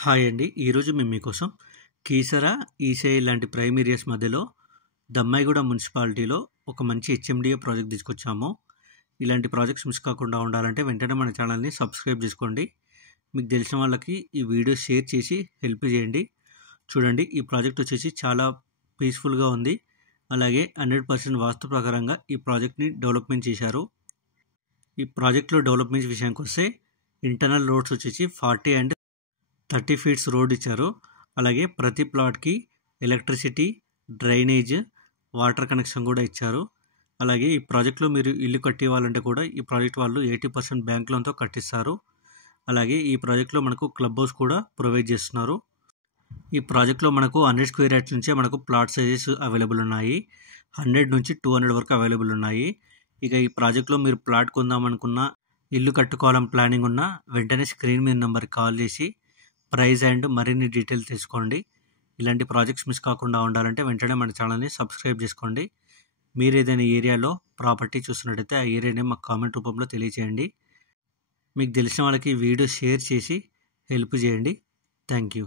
Hi అండి. ఈరోజు మేము మీకోసం కీసర, ఈసీఐ లాంటి ప్రైమ్ ఏరియాస్ మధ్యలో దమ్మాయిగూడ మున్సిపాలిటీలో ఒక మంచి హెచ్ఎండిఏ ప్రాజెక్ట్ తీసుకొచ్చాము. ఇలాంటి ప్రాజెక్ట్స్ మిస్ కాకుండా ఉండాలంటే వెంటనే మన ఛానల్ని సబ్స్క్రైబ్ చేసుకోండి. మీకు తెలిసిన వాళ్ళకి ఈ వీడియో షేర్ చేసి హెల్ప్ చేయండి. చూడండి, ఈ ప్రాజెక్ట్ వచ్చేసి చాలా పీస్ఫుల్గా ఉంది. అలాగే 100% వాస్తు ప్రకారంగా ఈ ప్రాజెక్ట్ని డెవలప్మెంట్ చేశారు. ఈ ప్రాజెక్ట్లో డెవలప్మెంట్ విషయానికి వస్తే ఇంటర్నల్ రోడ్స్ వచ్చేసి 40 అండ్ 30 ఫీట్స్ రోడ్ ఇచ్చారు. అలాగే ప్రతి ప్లాట్కి ఎలక్ట్రిసిటీ, డ్రైనేజ్, వాటర్ కనెక్షన్ కూడా ఇచ్చారు. అలాగే ఈ ప్రాజెక్ట్లో మీరు ఇల్లు కట్టివ్వాలంటే కూడా ఈ ప్రాజెక్ట్ వాళ్ళు 80% బ్యాంక్ లోన్తో కట్టిస్తారు. అలాగే ఈ ప్రాజెక్ట్లో మనకు క్లబ్ హౌస్ కూడా ప్రొవైడ్ చేస్తున్నారు. ఈ ప్రాజెక్ట్లో మనకు 100 స్క్వేర్ యార్డ్స్ నుంచే మనకు ప్లాట్ సైజెస్ అవైలబుల్ ఉన్నాయి. 100 నుంచి 200 వరకు అవైలబుల్ ఉన్నాయి. ఇక ఈ ప్రాజెక్ట్లో మీరు ప్లాట్ కొందామనుకున్నా, ఇల్లు కట్టుకోవాలని ప్లానింగ్ ఉన్నా వెంటనే స్క్రీన్ మీద నెంబర్కి కాల్ చేసి ప్రైస్ అండ్ మరిన్ని డీటెయిల్స్ తీసుకోండి. ఇలాంటి ప్రాజెక్ట్స్ మిస్ కాకుండా ఉండాలంటే వెంటనే మన ఛానల్ని సబ్స్క్రైబ్ చేసుకోండి. మీరు ఏదైనా ఏరియాలో ప్రాపర్టీ చూస్తున్నట్టయితే ఆ ఏరియాని మాకు కామెంట్ రూపంలో తెలియజేయండి. మీకు తెలిసిన వాళ్ళకి వీడియో షేర్ చేసి హెల్ప్ చేయండి. Thank you.